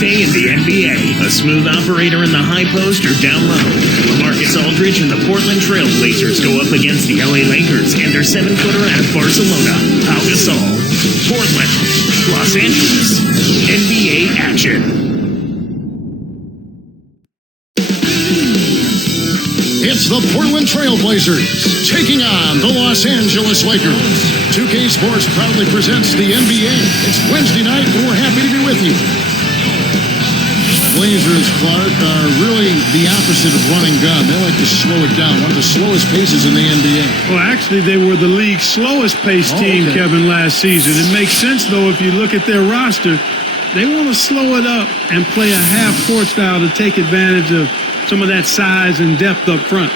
stay in the NBA. A smooth operator in the high post or down low. LaMarcus Aldridge and the Portland Trail Blazers go up against the LA Lakers and their 7-footer out of Barcelona, Pau Gasol. Portland, Los Angeles, NBA action. It's the Portland Trail Blazers taking on the Los Angeles Lakers. 2K Sports proudly presents the NBA. It's Wednesday night, and we're happy to be with you. Blazers, Clark, are really the opposite of running gun. They like to slow it down. One of the slowest paces in the NBA. Well, actually, they were the league's slowest paced team, Kevin, last season. It makes sense, though, if you look at their roster. They want to slow it up and play a half-court style to take advantage of some of that size and depth up front.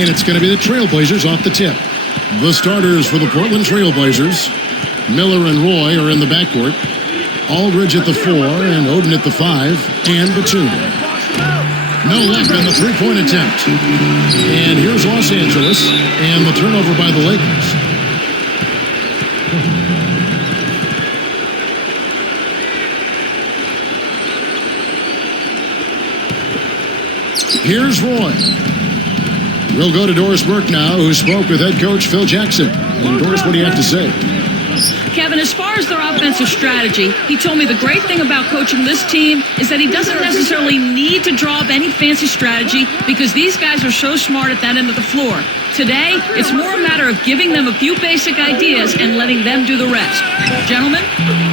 And it's going to be the Trailblazers off the tip. The starters for the Portland Trailblazers, Miller and Roy are in the backcourt. Aldridge at the 4 and Oden at the 5 and Batum. No luck on the three-point attempt. And here's Los Angeles and the turnover by the Lakers. Here's Roy. We'll go to Doris Burke now, who spoke with head coach Phil Jackson. And Doris, what do you have to say? Kevin, as far as their offensive strategy, he told me the great thing about coaching this team is that he doesn't necessarily need to draw up any fancy strategy because these guys are so smart at that end of the floor. Today, it's more a matter of giving them a few basic ideas and letting them do the rest. Gentlemen?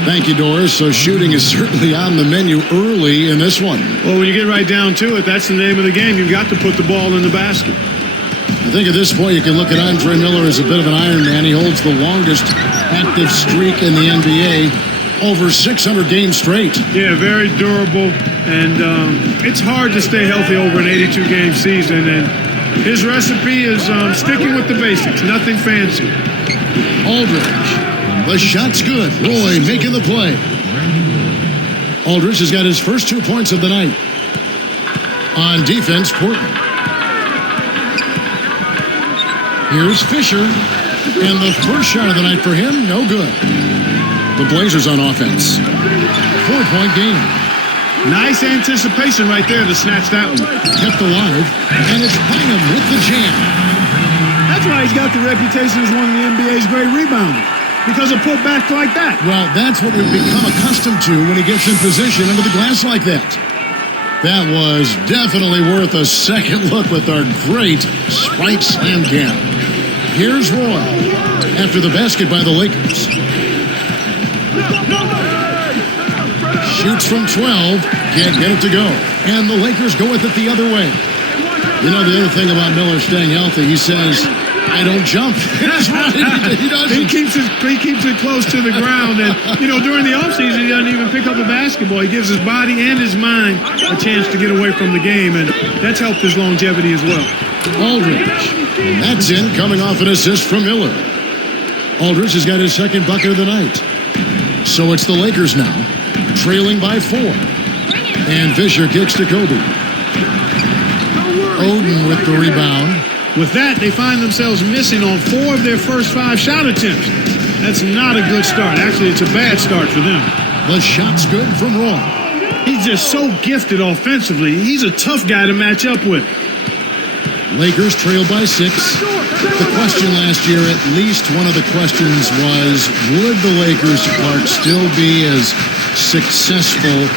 Thank you, Doris. So shooting is certainly on the menu early in this one. Well, when you get right down to it, that's the name of the game. You've got to put the ball in the basket. I think at this point you can look at Andre Miller as a bit of an Iron Man. He holds the longest active streak in the NBA, over 600 games straight. Yeah, very durable, and it's hard to stay healthy over an 82-game season, and his recipe is sticking with the basics, nothing fancy. Aldridge, the shot's good. Roy making the play. Aldridge has got his first 2 points of the night. On defense, Portland. Here's Fisher, and the first shot of the night for him, no good. The Blazers on offense. 4-point game. Nice anticipation right there to snatch that one. Kept alive, and it's Bynum with the jam. That's why he's got the reputation as one of the NBA's great rebounders, because of putbacks like that. Well, that's what we've become accustomed to when he gets in position under the glass like that. That was definitely worth a second look with our great Sprite Slam Cam. Here's Roy after the basket by the Lakers. Shoots from 12, can't get it to go. And the Lakers go with it the other way. You know, the other thing about Miller staying healthy, he says, I don't jump. That's right, he doesn't. He keeps it close to the ground. And, you know, during the offseason, he doesn't even pick up a basketball. He gives his body and his mind a chance to get away from the game. And that's helped his longevity as well. Aldridge. That's in, coming off an assist from Miller. Aldridge has got his second bucket of the night. So it's the Lakers now, trailing by 4. And Fisher kicks to Kobe. Oden with the rebound. With that, they find themselves missing on 4 of their first 5 shot attempts. That's not a good start. Actually, it's a bad start for them. The shot's good from Roy. He's just so gifted offensively. He's a tough guy to match up with. Lakers trail by 6. The question last year, at least one of the questions was, would the Lakers, Clark, still be as successful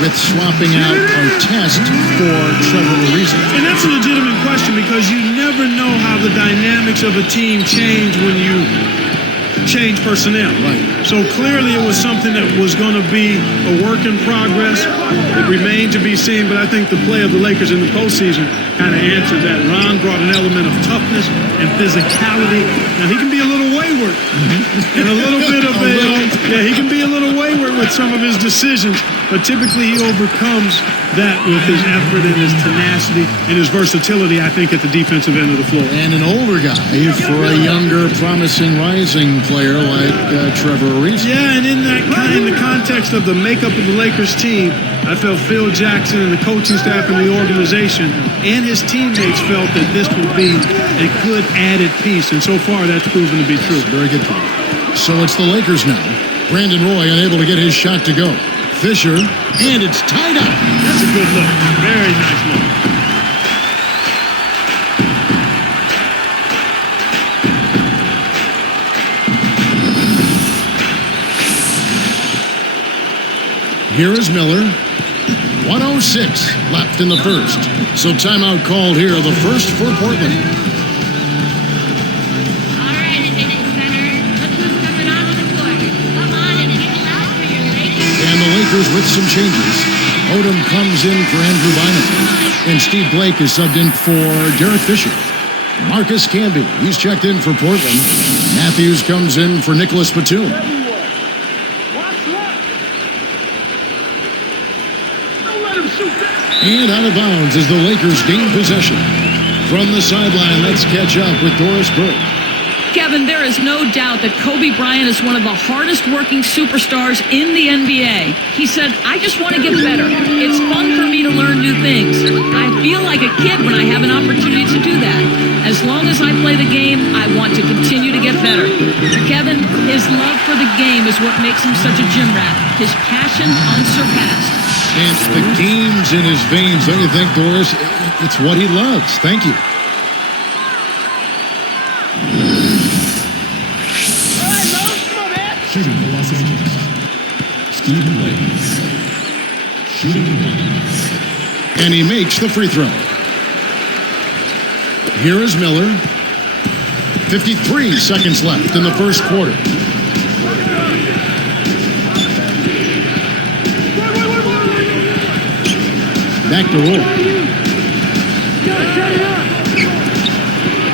with swapping out Artest for Trevor Ariza? And that's a legitimate question because you never know how the dynamics of a team change when you change personnel. Right. So clearly it was something that was going to be a work in progress. It remained to be seen, but I think the play of the Lakers in the postseason kind of answered that. Ron brought an element of toughness and physicality. Now, he can be a little wayward wayward. And a little bit of he can be a little wayward with some of his decisions, but typically he overcomes that with his effort and his tenacity and his versatility, I think, at the defensive end of the floor. And an older guy for a younger, promising, rising player like Trevor Ariza. Yeah, and in the context of the makeup of the Lakers team, I felt Phil Jackson and the coaching staff and the organization and his teammates felt that this would be a good added piece, and so far that's proven to be true. Very good point. So it's the Lakers now. Brandon Roy unable to get his shot to go. Fisher, and it's tied up. That's a good look. Very nice look. Here is Miller. 1:06 left in the first. So timeout called here, the first for Portland. All right, Advanced Center. Look who's coming onto the court. Come on and get loud for your Lakers. And the Lakers with some changes. Odom comes in for Andrew Bynum. And Steve Blake is subbed in for Derek Fisher. Marcus Camby, he's checked in for Portland. Matthews comes in for Nicholas Batum. And out of bounds as the Lakers gain possession. From the sideline, let's catch up with Doris Burke. Kevin, there is no doubt that Kobe Bryant is one of the hardest working superstars in the NBA. He said, I just want to get better. It's fun for me to learn new things. I feel like a kid when I have an opportunity to do that. As long as I play the game, I want to continue to get better. Kevin, his love for the game is what makes him such a gym rat. His passion unsurpassed. And the game's in his veins, don't you think, Doris? It's what he loves. Thank you. Shooting for Los Angeles, Stephen Blake. Shooting one. And he makes the free throw. Here is Miller. 53 seconds left in the first quarter. Back to Roy.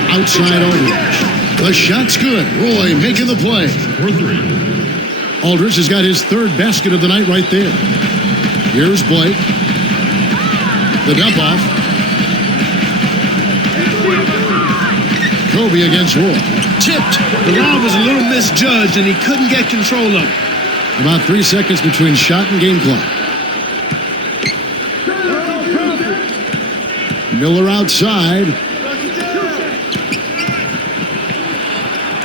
Outside Aldridge. The shot's good. Roy making the play. For three. Aldridge has got his third basket of the night right there. Here's Blake. The dump off. Kobe against Roy. Tipped. The lob was a little misjudged, and he couldn't get control of it. About 3 seconds between shot and game clock. Miller outside.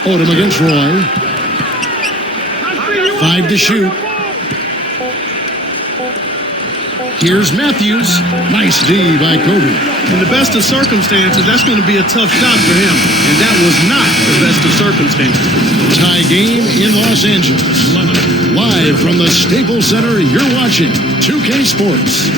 Odom against Roy. 5 to shoot. Here's Matthews. Nice D by Kobe. In the best of circumstances, that's going to be a tough shot for him. And that was not the best of circumstances. Tie game in Los Angeles. Live from the Staples Center, you're watching 2K Sports.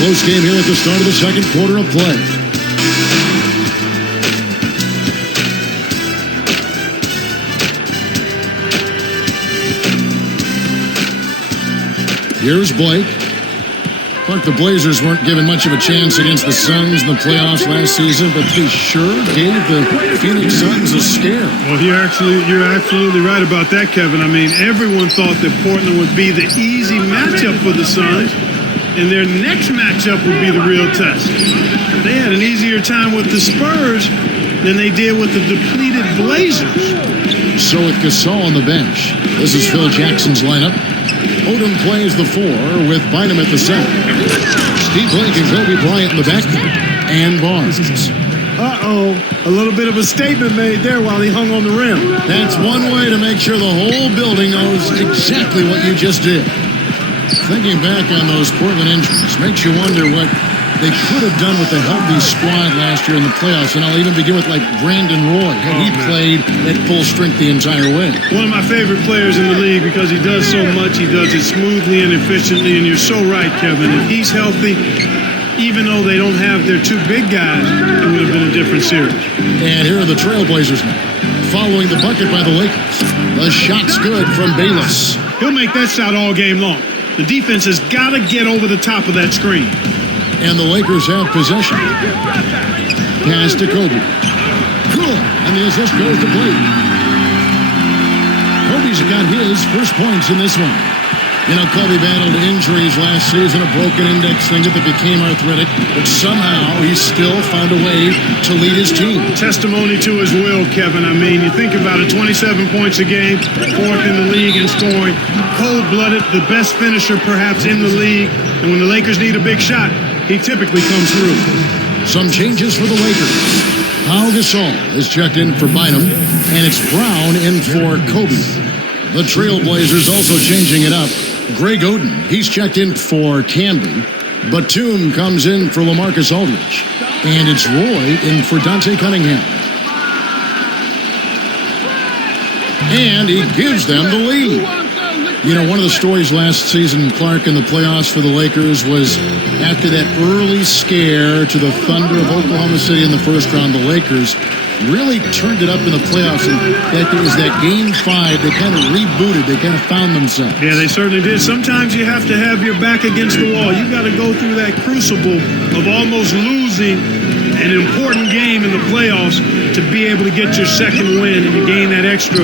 Close game here at the start of the second quarter of play. Here's Blake. Look, the Blazers weren't given much of a chance against the Suns in the playoffs last season, but they sure gave the Phoenix Suns a scare. Well, you're absolutely right about that, Kevin. I mean, everyone thought that Portland would be the easy matchup for the Suns, and their next matchup would be the real test. They had an easier time with the Spurs than they did with the depleted Blazers. So with Gasol on the bench, this is Phil Jackson's lineup. Odom plays the 4 with Bynum at the center. Steve Blake and Kobe Bryant in the back. And Barnes. Uh-oh. A little bit of a statement made there while he hung on the rim. That's one way to make sure the whole building knows exactly what you just did. Thinking back on those Portland injuries makes you wonder what they could have done with a healthy squad last year in the playoffs. And I'll even begin with like Brandon Roy. He played at full strength the entire way. One of my favorite players in the league because he does so much. He does it smoothly and efficiently. And you're so right, Kevin. If he's healthy, even though they don't have their two big guys, it would have been a different series. And here are the Trailblazers now, following the bucket by the Lakers. The shot's good from Bayless. He'll make that shot all game long. The defense has got to get over the top of that screen. And the Lakers have possession. Pass to Kobe. Good. And the assist goes to Blake. Kobe's got his first points in this one. You know, Kobe battled injuries last season, a broken index finger that became arthritic, but somehow he still found a way to lead his team. Testimony to his will, Kevin. I mean, you think about it, 27 points a game, fourth in the league in scoring, cold-blooded, the best finisher perhaps in the league, and when the Lakers need a big shot, he typically comes through. Some changes for the Lakers. Pau Gasol is checked in for Bynum, and it's Brown in for Kobe. The Trailblazers also changing it up. Greg Oden, he's checked in for Canby. Batum comes in for LaMarcus Aldridge. And it's Roy in for Dante Cunningham. And he gives them the lead. You know, one of the stories last season, Clark, in the playoffs for the Lakers was after that early scare to the Thunder of Oklahoma City in the first round, the Lakers really turned it up in the playoffs. And that was that game 5. They kind of rebooted. They kind of found themselves. Yeah, they certainly did. Sometimes you have to have your back against the wall. You've got to go through that crucible of almost losing an important game in the playoffs to be able to get your second win and you gain that extra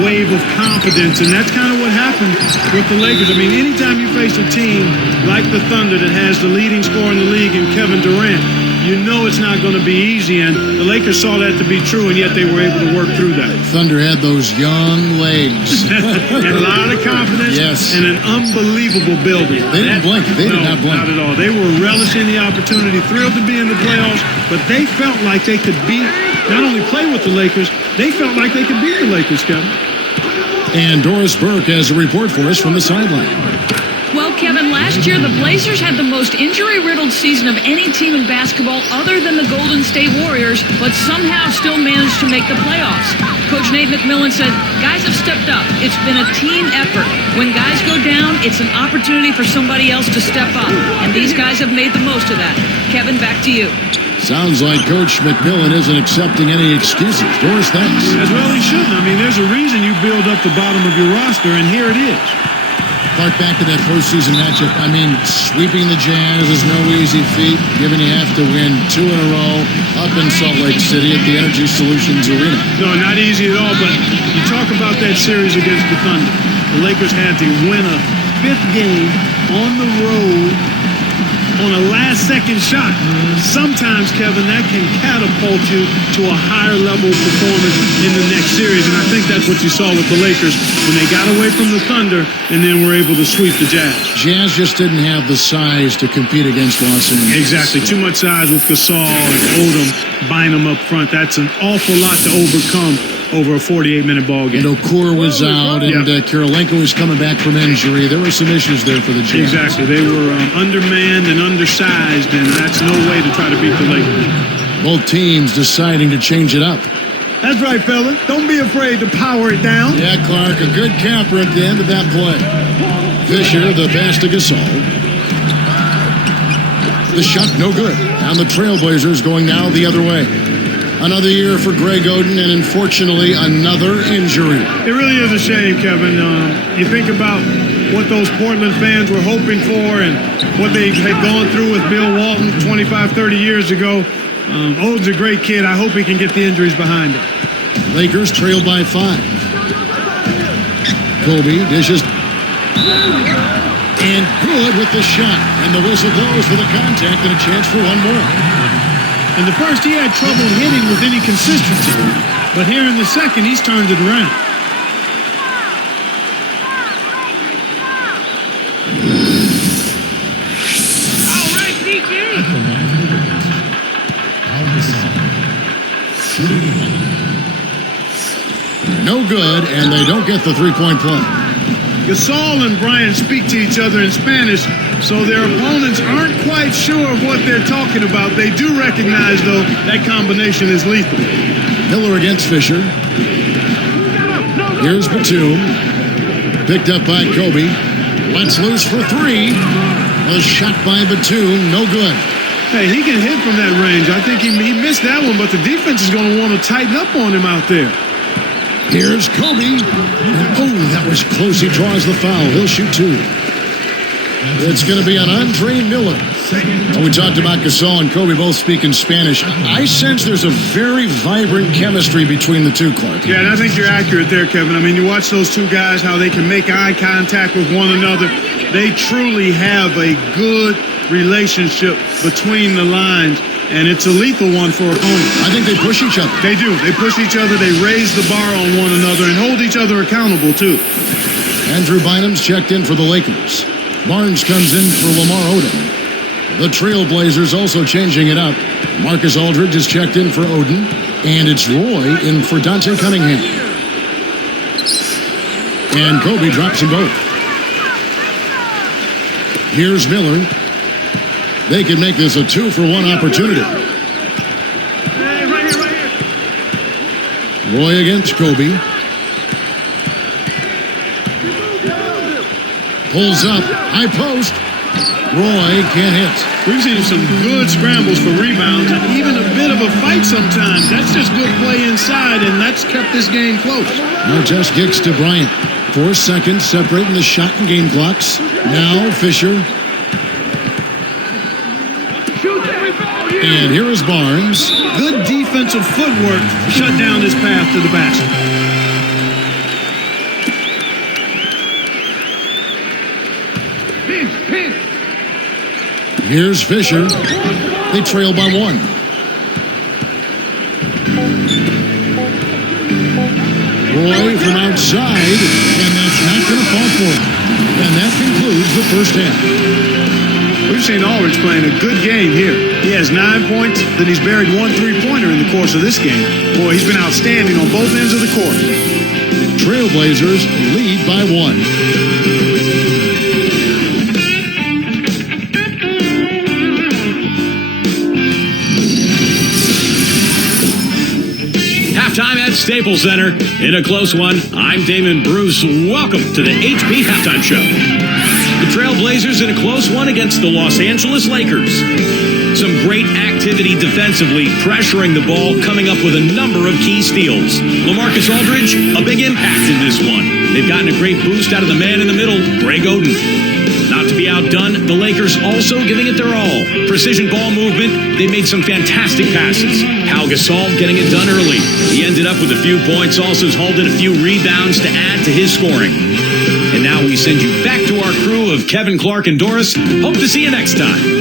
wave of confidence. And that's kind of what happened with the Lakers. I mean, anytime you face a team like the Thunder that has the leading scorer in the league in Kevin Durant, you know it's not going to be easy, and the Lakers saw that to be true, and yet they were able to work through that. Thunder had those young legs. And a lot of confidence, yes, and an unbelievable building. They didn't blink. They did not blink. Not at all. They were relishing the opportunity, thrilled to be in the playoffs, but they felt like they could beat, not only play with the Lakers, they felt like they could beat the Lakers, Kevin. And Doris Burke has a report for us from the sideline. Well, Kevin, last year the Blazers had the most injury-riddled season of any team in basketball other than the Golden State Warriors, but somehow still managed to make the playoffs. Coach Nate McMillan said, guys have stepped up. It's been a team effort. When guys go down, it's an opportunity for somebody else to step up, and these guys have made the most of that. Kevin, back to you. Sounds like Coach McMillan isn't accepting any excuses. Doris, thanks. As well he shouldn't. I mean, there's a reason you build up the bottom of your roster, and here it is. Clark, back to that postseason matchup. I mean, sweeping the Jazz is no easy feat, given you have to win 2 in a row up in Salt Lake City at the Energy Solutions Arena. No, not easy at all, but you talk about that series against the Thunder. The Lakers had to win a 5th game on the road on a last-second shot. Sometimes, Kevin, that can catapult you to a higher level performance in the next series, and I think that's what you saw with the Lakers when they got away from the Thunder and then were able to sweep the Jazz. Jazz just didn't have the size to compete against Los Angeles. Exactly. Too much size with Gasol and Odom, Bynum up front. That's an awful lot to overcome over a 48-minute ball game. And Okur was out, and Karolinko was coming back from injury. There were some issues there for the Jazz. Exactly. They were undermanned and undersized, and that's no way to try to beat the Lakers. Both teams deciding to change it up. That's right, fella. Don't be afraid to power it down. Yeah, Clark, a good capper at the end of that play. Fisher, the pass to Gasol. The shot, no good. And the Trailblazers going now the other way. Another year for Greg Oden, and unfortunately, another injury. It really is a shame, Kevin. You think about what those Portland fans were hoping for and what they had gone through with Bill Walton 25, 30 years ago. Oden's a great kid. I hope he can get the injuries behind him. Lakers trailed by 5. Kobe dishes. And good with the shot. And the whistle blows for the contact and a chance for one more. In the first, he had trouble hitting with any consistency. But here in the second, he's turned it around. All right, DJ. No good, and they don't get the three-point play. Gasol and Bryant speak to each other in Spanish, so their opponents aren't quite sure of what they're talking about. They do recognize, though, that combination is lethal. Miller against Fisher. Here's Batum. Picked up by Kobe. Lets loose for 3. A shot by Batum, no good. Hey, he can hit from that range. I think he missed that one, but the defense is going to want to tighten up on him out there. Here's Kobe. Oh, that was close. He draws the foul. He'll shoot 2. It's going to be on Andre Miller. Well, we talked about Gasol and Kobe both speaking Spanish. I sense there's a very vibrant chemistry between the two, Clark. Yeah, and I think you're accurate there, Kevin. I mean, you watch those two guys, how they can make eye contact with one another. They truly have a good relationship between the lines, and it's a lethal one for opponents. I think they push each other. They do. They push each other. They raise the bar on one another and hold each other accountable, too. Andrew Bynum's checked in for the Lakers. Barnes comes in for Lamar Odom. The Trailblazers also changing it up. Marcus Aldridge is checked in for Odom, and it's Roy in for Dante Cunningham. And Kobe drops them both. Here's Miller. They can make this a 2-for-1 opportunity. Roy against Kobe. Pulls up, high post. Roy can't hit. We've seen some good scrambles for rebounds and even a bit of a fight sometimes. That's just good play inside, and that's kept this game close. Artest kicks to Bryant. 4 seconds separating the shot and game clocks. Now Fisher. And here is Barnes. Good defensive footwork shut down his path to the basket. Here's Fisher. They trail by 1. Roy from outside, and that's not going to fall for him. And that concludes the first half. We've seen Aldridge playing a good game here. He has 9 points, then he's buried 1 3-pointer in the course of this game. Boy, he's been outstanding on both ends of the court. Trailblazers lead by 1. Halftime at Staples Center. In a close one, I'm Damon Bruce. Welcome to the HP Halftime Show. The Trailblazers in a close one against the Los Angeles Lakers. Some great activity defensively, pressuring the ball, coming up with a number of key steals. LaMarcus Aldridge, a big impact in this one. They've gotten a great boost out of the man in the middle, Greg Oden. Not to be outdone, the Lakers also giving it their all. Precision ball movement, they made some fantastic passes. Pau Gasol getting it done early. He ended up with a few points, also hauled in a few rebounds to add to his scoring. And now we send you back to our crew of Kevin, Clark, and Doris. Hope to see you next time.